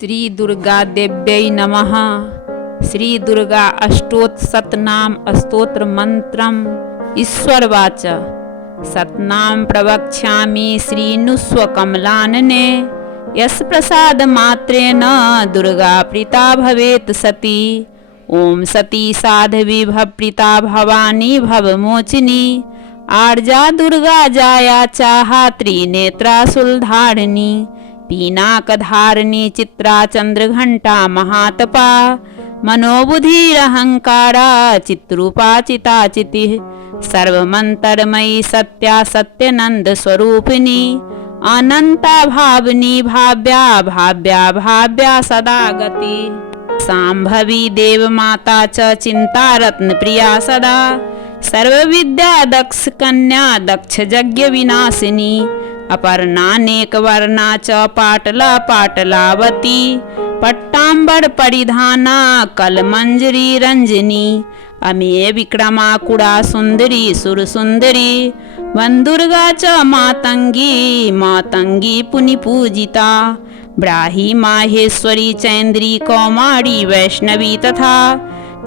श्री दुर्गा देव्यै नमः। श्री दुर्गा अष्टोत्तरशतनाम स्तोत्र मंत्रम ईश्वरवाच सतनाम प्रवक्ष्यामि श्रीनुस्वकमलानने यस् प्रसाद मात्रेण दुर्गा प्रीता भवेत् सती। ओम सती साध्वी भवप्रीता भवानी भवमोचिनी आर्जा दुर्गा जाया चाहा त्रिनेत्रा शूलधारिणी पीनाकधारिणी चित्रा चंद्रघंटा महातपा मनोबुद्धिरहंकारा चित्रूपा चिताचितिः सर्वमंतरमयी सत्या सत्यनंद स्वरूपिणी अनंता भावनी भाव्या भाव्या भाव्या सदा गति सांभवी देव माता च चिंता रत्न प्रिया सदा सर्वविद्या दक्ष कन्या दक्ष यज्ञ विनाशिनी अपर्णानेक वर्णा च पाटला पाटलावती पट्टांबर परिधाना कलमंजरी रंजनी अमेय विक्रमा कुड़ा सुंदरी सुर सुंदरी वंदुर्गा च मातंगी मातंगी पुनि पूजिता ब्राही माहेश्वरी चैन्द्री कौमारी वैष्णवी तथा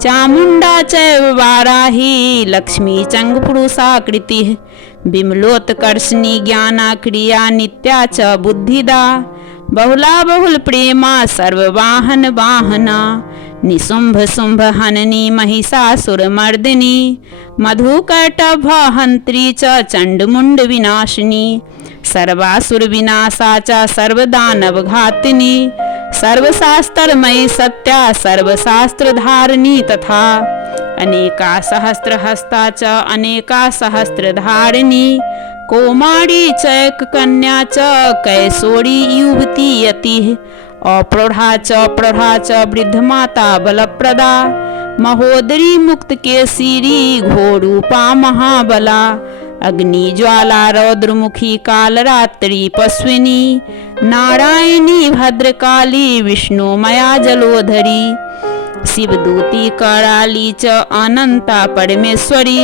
चामुंडा चैव वाराही लक्ष्मी चंग पुरुषाकृति विमलोत्कर्षणी ज्ञाना क्रिया नित्या च बुद्धिदा बहुला बहुल प्रेमा सर्ववाहन वाहना निशुंभ शुंभ हननी महिषासुर मर्दिनी मधुकर्टभ हंत्री च चंडमुंड विनाशिनी सर्वासुर विनाशा च सर्वदानव घातिनी सर्वशास्त्रमयी सत्या सर्वशास्त्र धारिणी तथा अनेका सहस्रहस्ता च अनेका सहस्रधारिणी कौमारी चैक कन्या च कैशोरी युवती यतिः अप्रौढ़ा च वृद्ध माता बलप्रदा महोदरी मुक्त केसीरी घोरूपा महाबला अग्नि ज्वाला रौद्रमुखी कालरात्रि पश्विनी नारायणी भद्रकाली विष्णुमया जलोधरी शिवदूती कराली च अनंता परमेश्वरी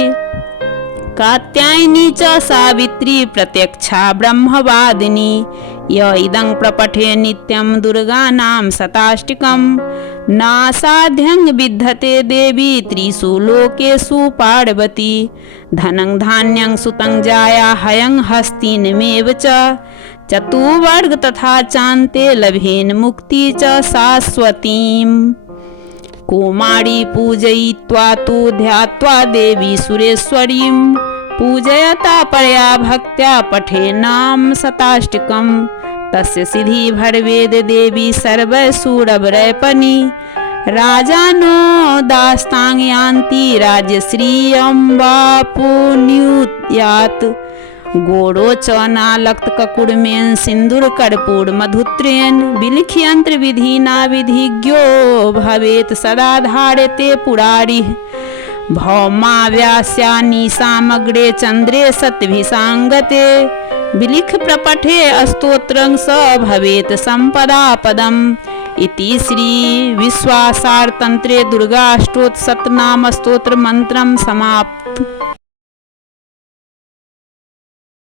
कात्यायनी च सावित्री प्रत्यक्षा ब्रह्मवादिनी य इदं प्रपठे नित्यं दुर्गानां शताष्टकं नासाध्यं विद्धते देवी त्रिषु लोकेषु पार्वती धनं धान्यं सुतं जाया हयं हस्तिनमेव च चतुर्वर्ग तथा चान्ते लभेन मुक्ति च शाश्वतीम् कुमारी पूजयित्वा तु ध्यात्वा देवी सुरेश्वरीं पूजयता परया भक्त्या पठेन्नाम शताष्टकं तस्य सिद्धि भरवेद देवी सर्वसुरवरैपनी राजानो दास्तां यान्ति राज्यश्रियं वापुनुयात् गोड़ो चौनालक्त ककुड़मेन सिंदूर कर्पूर मधुत्रेन बिलिख्यंत्र विधिना विधिज्ञो भवेत सदा धारते पुरारी भौमा व्यास्या निशामग्रे चंद्रे सत्भिसांगते बिलिख प्रपठे स्तोत्रं स भवेत संपदा पदम् इति श्री विश्वासार तंत्रे दुर्गा अष्टोत्तरशतनाम स्तोत्र मंत्रम समाप्त।